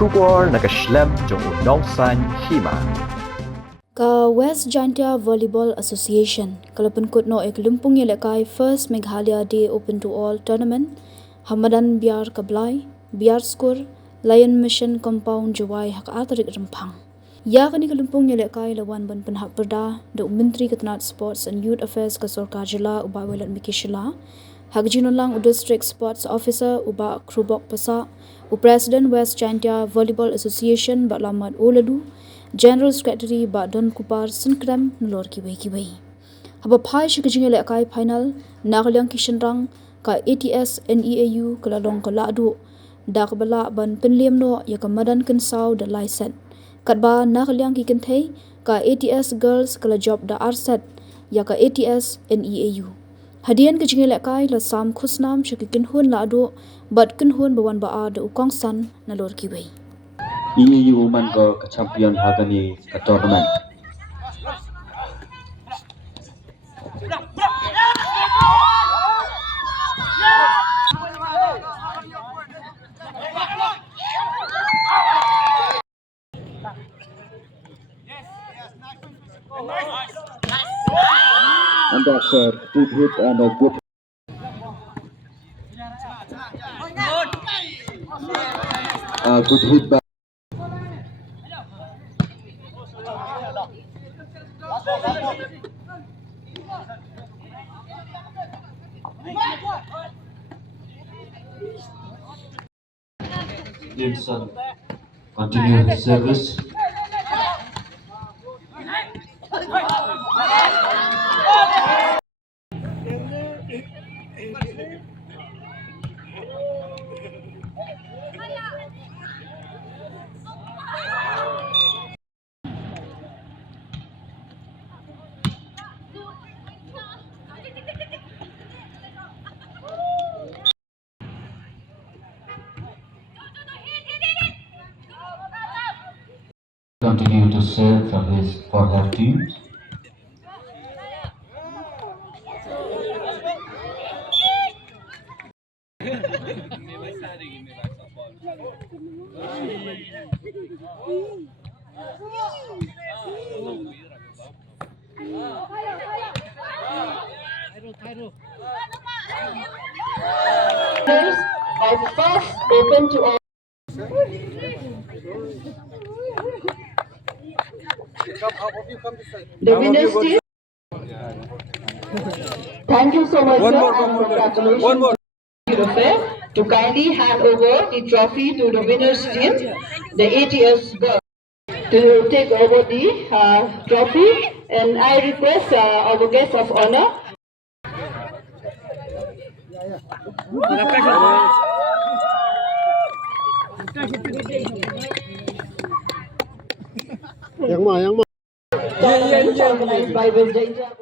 Shubor nakaslem Jong Nongsan Hima. Ka West Jantia Volleyball Association kalapun kutno ek lumpung yelekai first Meghalaya Day Open to All Tournament Hamadan biar kablai biar skor Lion Mission Compound Jawai hak atarik rempang. Ya kani kalumpung yelekai lawan ban penhak perda do Menteri Ketenat Sports and Youth Affairs ka Sorkar Jila uba welat mikishila hak jinonlang u District Sports Officer uba Krubok Pasa u President West Jantia Volleyball Association ba Lamat Lahduh General Secretary ba Don Kupar Sinkram nulor kiwai. Haba phai shikajing elekai final nagalyang kishenrang ka ATS Neau kalalong ka Lahduh dak bala ban penliam no ya kamadan kensau da license katba nagalyang kikentei ka ATS Girls kala job da arset ya ka ATS Neau. Hadian kajing elekai la sam khusnam shikikin hun Lahduh bat kin hun bawan ba da ukong san nalor kiwai. EU Women Go Champion Hagani Tournament. And that's a good hit and a good. Good hit by. Gibson continue his service. Continue to serve for her team. Of first open to all. The winners team. Thank you so much, sir, and congratulations to kindly hand over the trophy to the winners team, the ATS girls, to take over the trophy, and I request our guest of honor. Yang ma. Organized by Wjva.